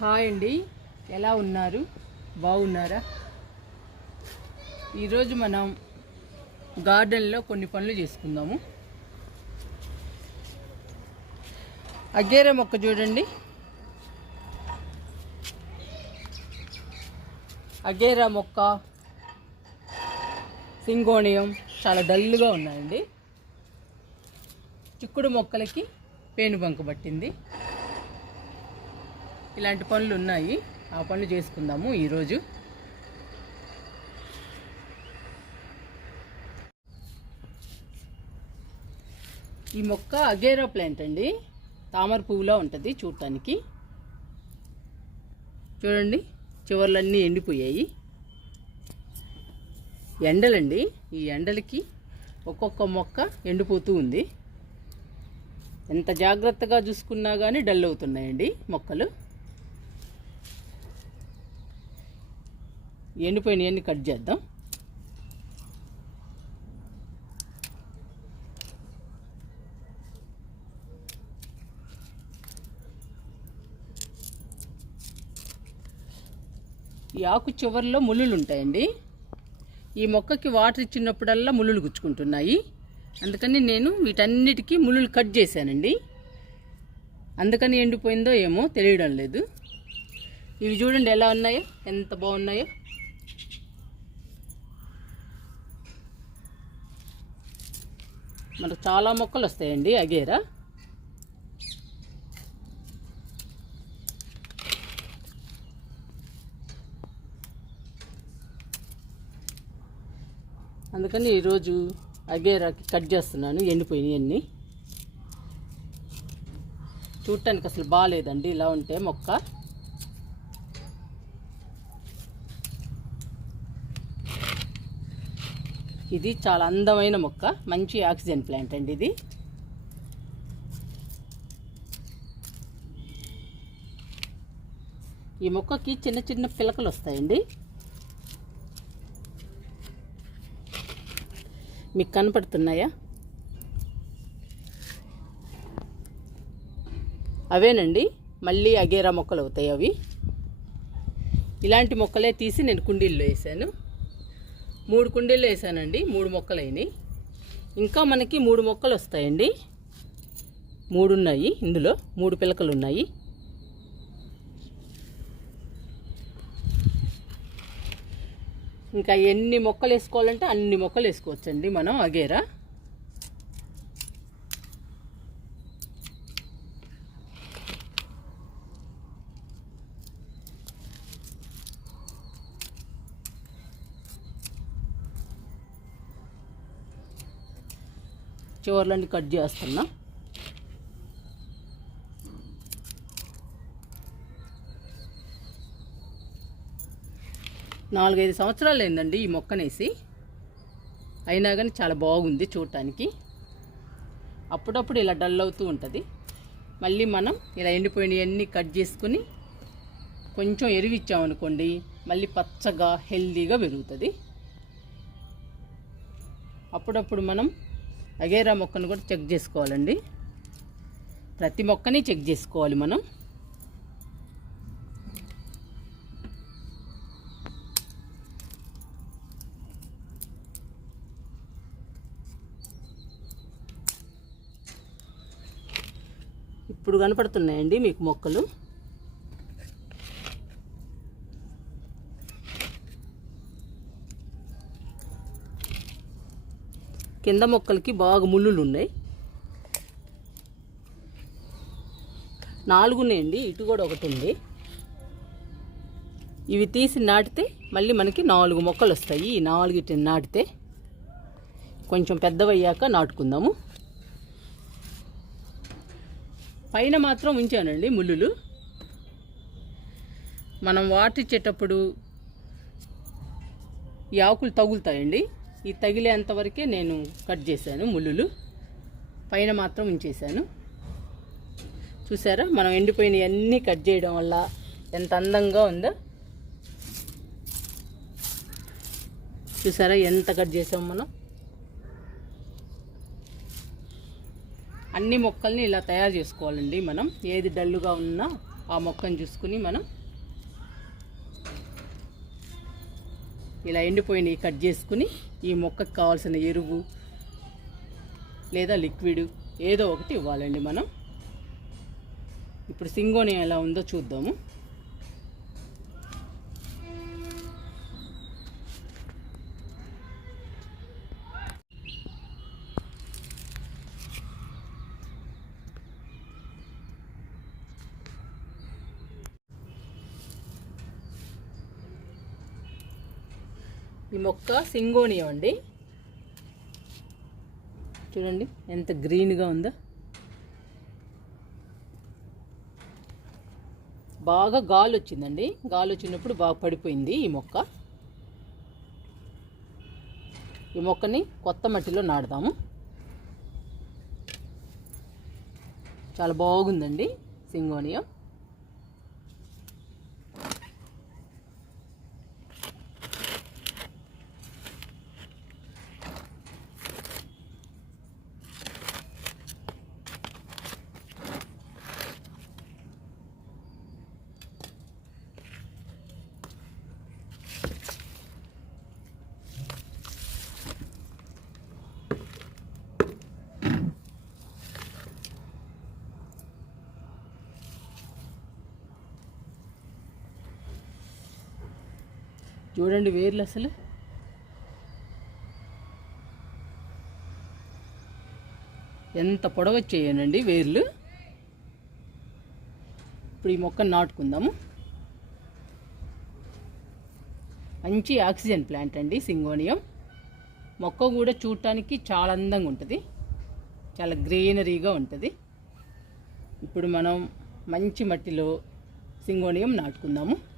Hi అండి. ఎలా ఉన్నారు? బాగున్నారా? ఈరోజు మనం గార్డెన్లో కొన్ని పనులు చేసుకుందాము. అగేర మొక్క చూడండి. అగేరా మొక్క సింగోనియం చాలా డల్గా ఉన్నాయండి. చిక్కుడు మొక్కలకి పేనుబంక పట్టింది. ఇలాంటి పనులు ఉన్నాయి. ఆ పనులు చేసుకుందాము ఈరోజు. ఈ మొక్క అగేరా ప్లాంట్ అండి. తామర పువ్వులా ఉంటుంది చూడటానికి చూడండి చివర్లన్నీ ఎండిపోయాయి. ఎండలండి. ఈ ఎండలకి ఒక్కొక్క మొక్క ఎండిపోతూ ఉంది. ఎంత జాగ్రత్తగా చూసుకున్నా కానీ డల్ అవుతున్నాయండి మొక్కలు. ఎండిపోయినవన్నీ కట్ చేద్దాం? ఈ ఆకు చివరిలో ముళ్ళులు ఉంటాయండి. ఈ మొక్కకి వాటర్ ఇచ్చినప్పుడల్లా ముళ్ళులు గుచ్చుకుంటున్నాయి. అందుకని నేను వీటన్నిటికీ ముళ్ళులు కట్ చేశానండి. అందుకని ఎండిపోయిందో ఏమో తెలియడం లేదు. ఇవి చూడండి ఎలా ఉన్నాయో ఎంత బాగున్నాయో. మనకు చాలా మొక్కలు వస్తాయండి అగేరా అందుకని ఈరోజు అగేరాకి కట్ చేస్తున్నాను ఎండిపోయినాయి చూడటానికి అసలు బాగాలేదండి ఇలా ఉంటే మొక్క. ఇది చాలా అందమైన మొక్క. మంచి ఆక్సిజన్ ప్లాంట్ అండి ఇది. ఈ మొక్కకి చిన్న చిన్న పిలకలు వస్తాయండి. మీకు కనపడుతున్నాయా? అవేనండి. మళ్ళీ అగేరా మొక్కలు అవుతాయి అవి. ఇలాంటి మొక్కలే తీసి నేను కుండీల్లో వేసాను. మూడు కుండీలు వేసానండి మూడు మొక్కలు అయినాయి ఇంకా మనకి మూడు మొక్కలు వస్తాయండి. మూడు ఉన్నాయి ఇందులో మూడు పిలకలు ఉన్నాయి. ఇంకా ఎన్ని మొక్కలు వేసుకోవాలంటే అన్ని మొక్కలు వేసుకోవచ్చండి మనం అగేరా. చివర్లన్నీ కట్ చేస్తున్నా. నాలుగైదు సంవత్సరాలు అయిందండి ఈ మొక్కనేసి. అయినా కానీ చాలా బాగుంది చూడటానికి అప్పుడప్పుడు ఇలా డల్ అవుతూ ఉంటుంది. మళ్ళీ మనం ఇలా ఎండిపోయినవన్నీ కట్ చేసుకుని కొంచెం ఎరువిచ్చామనుకోండి మళ్ళీ పచ్చగా హెల్దీగా పెరుగుతుంది. అప్పుడప్పుడు మనం అగేరా మొక్కను కూడా చెక్ చేసుకోవాలండి. ప్రతి మొక్కని చెక్ చేసుకోవాలి మనం. ఇప్పుడు కనపడుతున్నాయండి మీకు మొక్కలు. కింద మొక్కలకి బాగా ముళ్ళులు ఉన్నాయి నాలుగు ఉన్నాయండి ఇటు కూడా ఒకటి ఉంది ఇవి తీసి నాటితే మళ్ళీ మనకి నాలుగు మొక్కలు వస్తాయి. ఈ నాలుగిటిని నాటితే కొంచెం పెద్దవయ్యాక నాటుకుందాము. పైన మాత్రం ఉంచానండి ముళ్ళులు. మనం వాటిచ్చేటప్పుడు ఈ ఆకులు తగులుతాయండి. ఈ తగిలేంత వరకే నేను కట్ చేశాను ముళ్ళులు. పైన మాత్రం ఉంచేశాను. చూసారా? మనం ఎండిపోయినవి అన్నీ కట్ చేయడం వల్ల ఎంత అందంగా ఉందో. చూసారా? ఎంత కట్ చేసాం మనం? అన్ని మొక్కల్ని ఇలా తయారు చేసుకోవాలండి మనం. ఏది డల్లుగా ఉన్నా ఆ మొక్కను చూసుకుని మనం ఇలా ఎండిపోయినవి కట్ చేసుకుని ఈ మొక్కకు కావాల్సిన ఎరువు లేదా లిక్విడ్ ఏదో ఒకటి ఇవ్వాలండి మనం. ఇప్పుడు సింగోని ఎలా ఉందో చూద్దాము. ఈ మొక్క సింగోనియం అండి. చూడండి ఎంత గ్రీన్గా ఉందో. బాగా గాలి వచ్చిందండి. గాలి వచ్చినప్పుడు బాగా పడిపోయింది ఈ మొక్క. ఈ మొక్కని కొత్త మట్టిలో నాటుదాము. చాలా బాగుందండి సింగోనియం. చూడండి వేర్లు అసలు. ఎంత పొడవచ్చేయనండి వేర్లు. ఇప్పుడు ఈ మొక్కను నాటుకుందాము. మంచి ఆక్సిజన్ ప్లాంట్ అండి సింగోనియం. మొక్క కూడా చూడటానికి చాలా అందంగా ఉంటుంది. చాలా గ్రీనరీగా ఉంటుంది. ఇప్పుడు మనం మంచి మట్టిలో సింగోనియం నాటుకుందాము.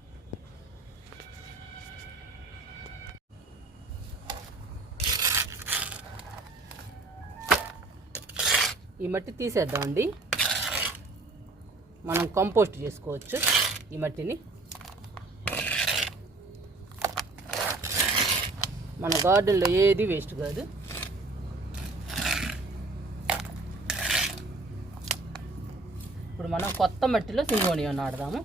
మట్టి తీసేద్దామండి. మనం కంపోస్ట్ చేసుకోవచ్చు ఈ మట్టిని. మన గార్డెన్లో ఏది వేస్ట్ కాదు. ఇప్పుడు మనం కొత్త మట్టిలో సింగోనియా నాడదాము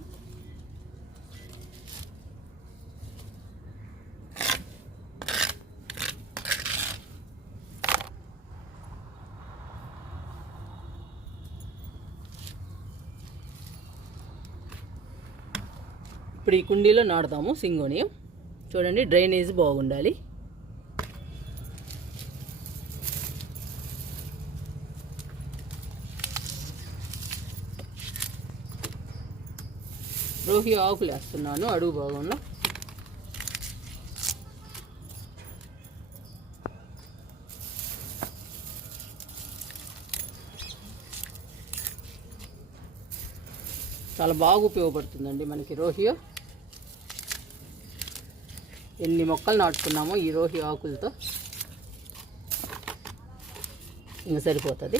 ఇప్పుడు ఈ కుండీలో నాటుతాము సింగోనియం చూడండి డ్రైనేజ్ బాగుండాలి. రోహి ఆకులు వేస్తున్నాను అడుగు భాగంలో. చాలా బాగా ఉపయోగపడుతుందండి మనకి రోహియో. ఎన్ని మొక్కలు నాటుకున్నామో ఈ రోహి ఆకులతో ఇంకా సరిపోతుంది.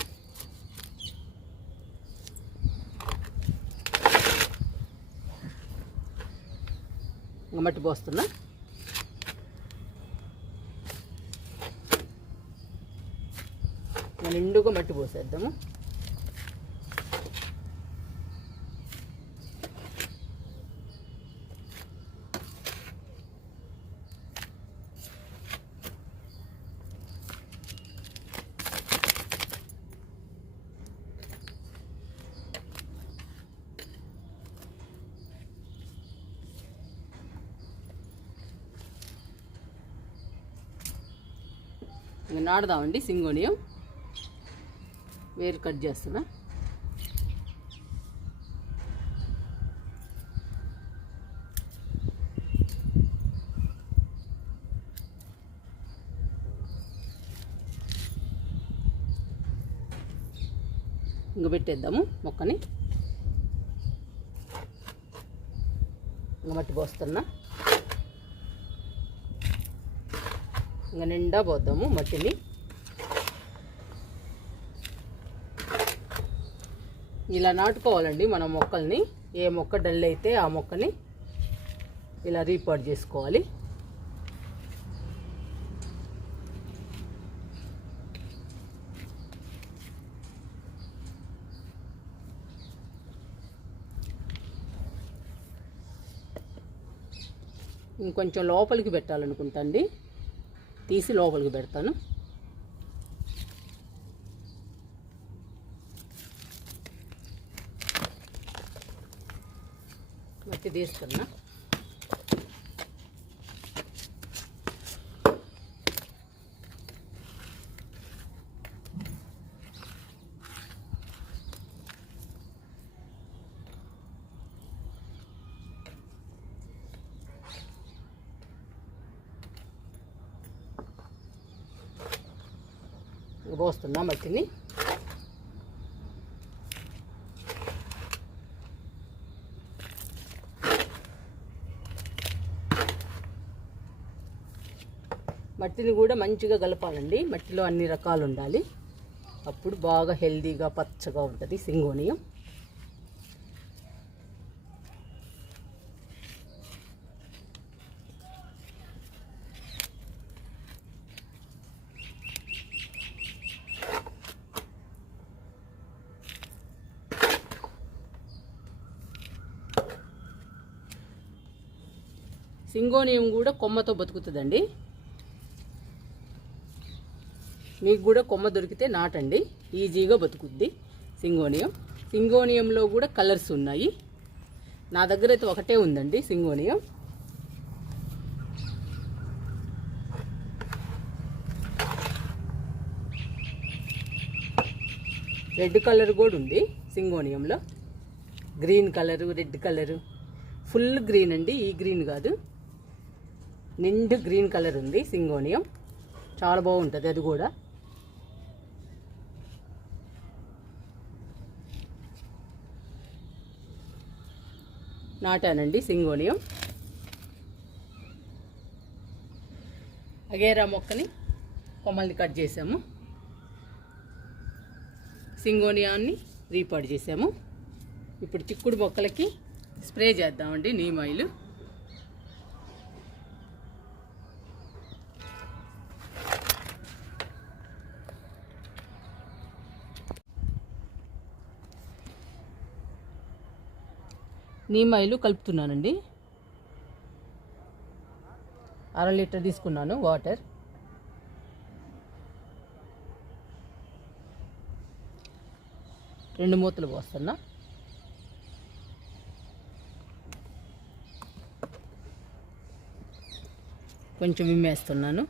ఇంకా మట్టి పోస్తున్నా. నిండుగా మట్టి పోసేద్దాము. ఇంకా నాడదామండి సింగోనియం. వేరు కట్ చేస్తున్నా. ఇంక పెట్టేద్దాము మొక్కని. ఇంక మట్టి పోస్తున్నా. ఇంకా నిండా పోద్దాము మట్టిని. ఇలా నాటుకోవాలండి మన మొక్కల్ని. ఏ మొక్క డల్ అయితే ఆ మొక్కని ఇలా రీపాట్ చేసుకోవాలి. ఇంకొంచెం లోపలికి పెట్టాలనుకుంటా అండి. తీసి లోపలికి పెడతాను. మట్టి తీసుకున్నా పోస్తున్నా మట్టిని. మట్టిని కూడా మంచిగా కలపాలండి. మట్టిలో అన్ని రకాలు ఉండాలి. అప్పుడు బాగా హెల్దీగా పచ్చగా ఉంటుంది సింగోనియం. సింగోనియం కూడా కొమ్మతో బతుకుతుందండి. మీకు కూడా కొమ్మ దొరికితే నాటండి. ఈజీగా బతుకుద్ది. సింగోనియం. సింగోనియంలో కూడా కలర్స్ ఉన్నాయి. నా దగ్గర అయితే ఒకటే ఉందండి సింగోనియం. రెడ్ కలర్ కూడా ఉంది సింగోనియంలో. Green colour red colour. Full green అండి. ఈ గ్రీన్ కాదు. నిండు గ్రీన్ కలర్ ఉంది సింగోనియం. చాలా బాగుంటుంది అది కూడా. నాటానండి సింగోనియం. అగేరా మొక్కని కొమ్మల్ని కట్ చేసాము. సింగోనియాన్ని రీపాట్ చేసాము. ఇప్పుడు చిక్కుడు మొక్కలకి స్ప్రే చేద్దామండి నీమ్ ఆయిల్. నీమ్ ఆయిల్ కలుపుతున్నానండి. అర లీటర్ తీసుకున్నాను వాటర్. రెండు మూతలు పోస్తున్నా. కొంచెం విమ్మేస్తున్నాను.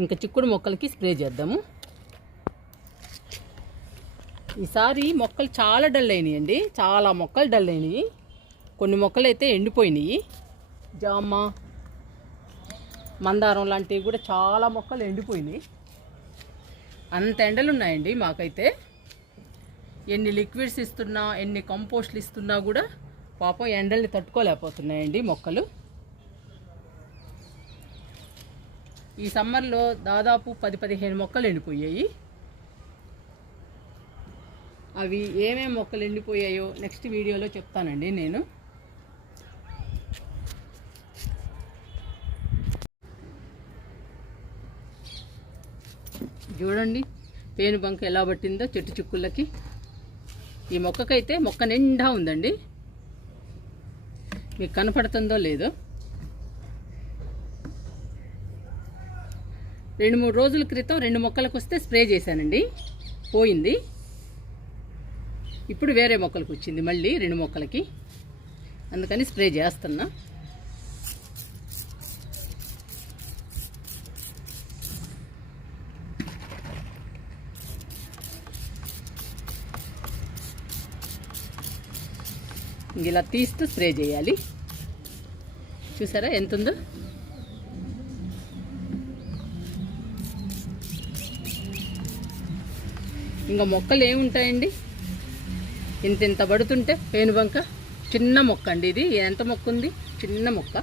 ఇంకా చిక్కుడు మొక్కలకి స్ప్రే చేద్దాము. ఈసారి మొక్కలు చాలా డల్ అయినాయండి. చాలా మొక్కలు డల్ అయినాయి. కొన్ని మొక్కలు అయితే ఎండిపోయినాయి. జామ మందారం లాంటివి కూడా చాలా మొక్కలు ఎండిపోయినాయి. అంత ఎండలు ఉన్నాయండి మాకైతే. ఎన్ని లిక్విడ్స్ ఇస్తున్నా ఎన్ని కంపోస్ట్లు ఇస్తున్నా కూడా పాపం ఎండల్ని తట్టుకోలేకపోతున్నాయండి మొక్కలు. ఈ సమ్మర్లో దాదాపు పది పదిహేను మొక్కలు ఎండిపోయాయి. అవి ఏమేమి మొక్కలు ఎండిపోయాయో నెక్స్ట్ వీడియోలో చెప్తానండి నేను. చూడండి పేను బంక ఎలా పట్టిందో చెట్టు చిక్కుళ్ళకి. ఈ మొక్కకైతే మొక్క నిండా ఉందండి. మీకు కనపడుతుందో లేదో. రెండు మూడు రోజుల క్రితం రెండు మొక్కలకు వస్తే స్ప్రే చేశానండి. పోయింది. ఇప్పుడు వేరే మొక్కలకు వచ్చింది మళ్ళీ రెండు మొక్కలకి. అందుకని స్ప్రే చేస్తున్నా. ఇలా తీస్తూ స్ప్రే చేయాలి. చూసారా ఎంత ఉందో? ఇంకా మొక్కలు ఏముంటాయండి? ఇంత ఇంత పడుతుంటే పేనుబంక చిన్న మొక్క అండి ఇది. ఎంత మొక్క ఉంది చిన్న మొక్క.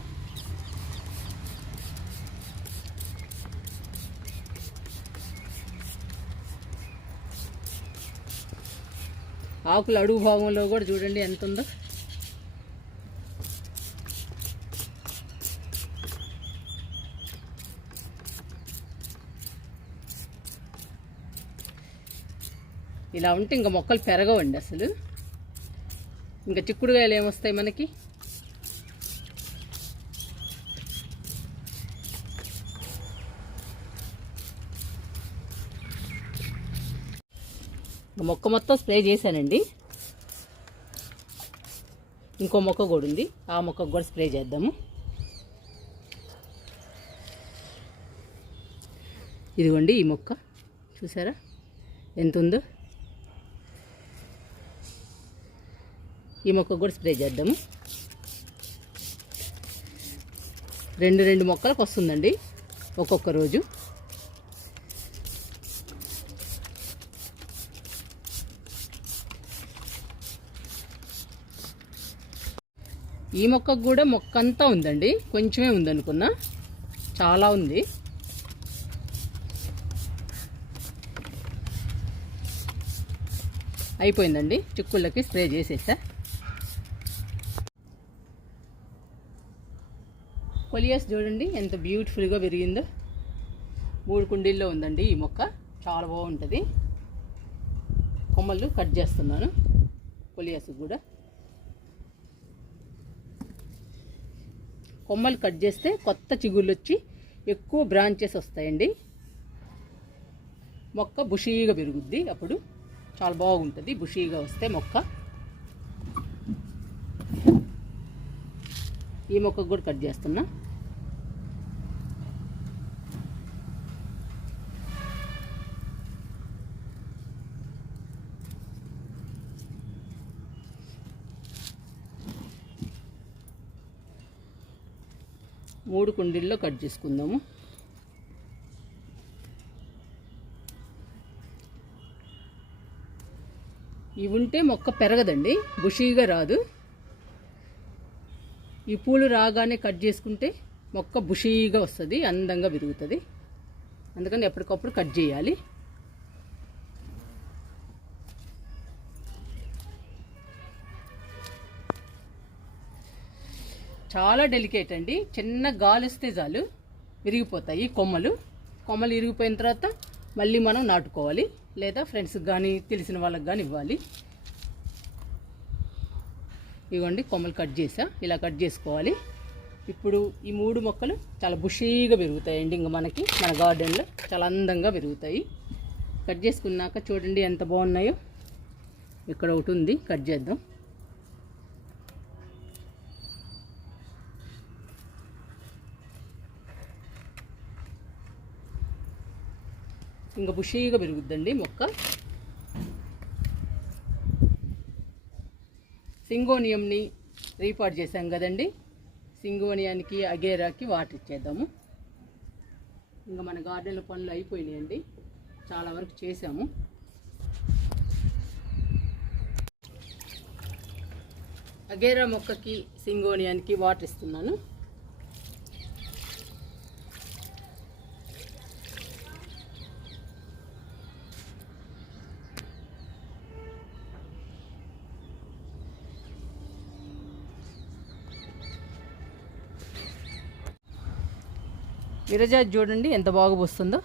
ఆకులు అడుగు భాగంలో కూడా చూడండి ఎంత ఉందో. ఇలా ఉంటే ఇంకా మొక్కలు పెరగవండి అసలు. ఇంకా చిక్కుడుగాయలు ఏమొస్తాయి మనకి? మొక్క మొత్తం స్ప్రే చేశానండి. ఇంకో మొక్క కూడా ఉంది. ఆ మొక్కకు కూడా స్ప్రే చేద్దాము. ఇదిగోండి ఈ మొక్క. చూసారా? ఎంత ఉందో? ఈ మొక్క కూడా స్ప్రే చేద్దాము. రెండు రెండు మొక్కలకు వస్తుందండి ఒక్కొక్క రోజు. ఈ మొక్కకు కూడా మొక్క అంతా ఉందండి. కొంచెమే ఉందనుకున్నా చాలా ఉంది. అయిపోయిందండి. చిక్కుళ్ళకి స్ప్రే చేసేసా. కొలియాస్ చూడండి ఎంత బ్యూటిఫుల్గా పెరిగిందో మూడు కుండీల్లో ఉందండి ఈ మొక్క. చాలా బాగుంటుంది. కొమ్మలు కట్ చేస్తున్నాను. కొలియాస్ కూడా. కొమ్మలు కట్ చేస్తే కొత్త చిగుళ్ళు వచ్చి ఎక్కువ బ్రాంచెస్ వస్తాయండి. మొక్క బుషీగా పెరుగుద్ది అప్పుడు. చాలా బాగుంటుంది బుషీగా వస్తే మొక్క. ఈ మొక్క కూడా కట్ చేస్తున్నా. మూడు కుండీల్లో కట్ చేసుకుందాము. ఇవి ఉంటే మొక్క పెరగదండి బుషీగా రాదు. ఈ పూలు రాగానే కట్ చేసుకుంటే మొక్క బుషీగా వస్తుంది అందంగా పెరుగుతుంది అందుకని ఎప్పటికప్పుడు కట్ చేయాలి. చాలా డెలికేట్ అండి. చిన్న గాలి వస్తే చాలు విరిగిపోతాయి కొమ్మలు. కొమ్మలు విరిగిపోయిన తర్వాత మళ్ళీ మనం నాటుకోవాలి. లేదా ఫ్రెండ్స్కి కానీ తెలిసిన వాళ్ళకి కానీ ఇవ్వాలి. ఇవ్వండి కొమ్మలు కట్ చేసా. ఇలా కట్ చేసుకోవాలి. ఇప్పుడు ఈ మూడు మొక్కలు చాలా బుషీగా పెరుగుతాయండి ఇంకా మనకి మన గార్డెన్లో చాలా అందంగా పెరుగుతాయి కట్ చేసుకున్నాక చూడండి ఎంత బాగున్నాయో. ఇక్కడ ఒకటి ఉంది కట్ చేద్దాం. ఇంకా బుషీగా పెరుగుద్దండి మొక్క. సింగోనియంని రీపాట్ చేశాం కదండి. సింగోనియానికి అగేరాకి వాటర్ ఇచ్చేద్దాము. ఇంకా మన గార్డెన్లో పనులు అయిపోయినాయండి. చాలా వరకు చేసాము అగేరా మొక్కకి సింగోనియానికి వాటర్ ఇస్తున్నాను. విరజాజి చూడండి ఎంత బాగా వస్తుందో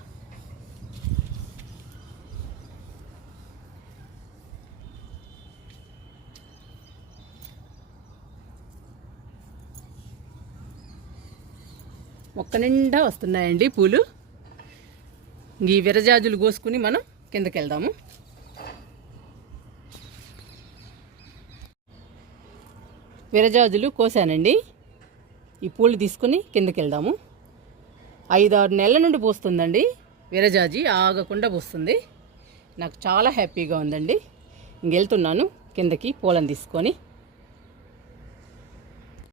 మొక్క నిండా వస్తున్నాయండి పూలు. ఈ విరజాజులు కోసుకుని మనం కిందకి వెళ్దాము విరజాజులు కోసానండి. ఈ పూలు తీసుకుని కిందకి వెళ్దాము ఐదారు నెలల నుండి పోస్తుందండి. విరజాజి ఆగకుండా పోస్తుంది. నాకు చాలా హ్యాపీగా ఉందండి. ఇంకెళ్తున్నాను. కిందకి పూలను తీసుకొని.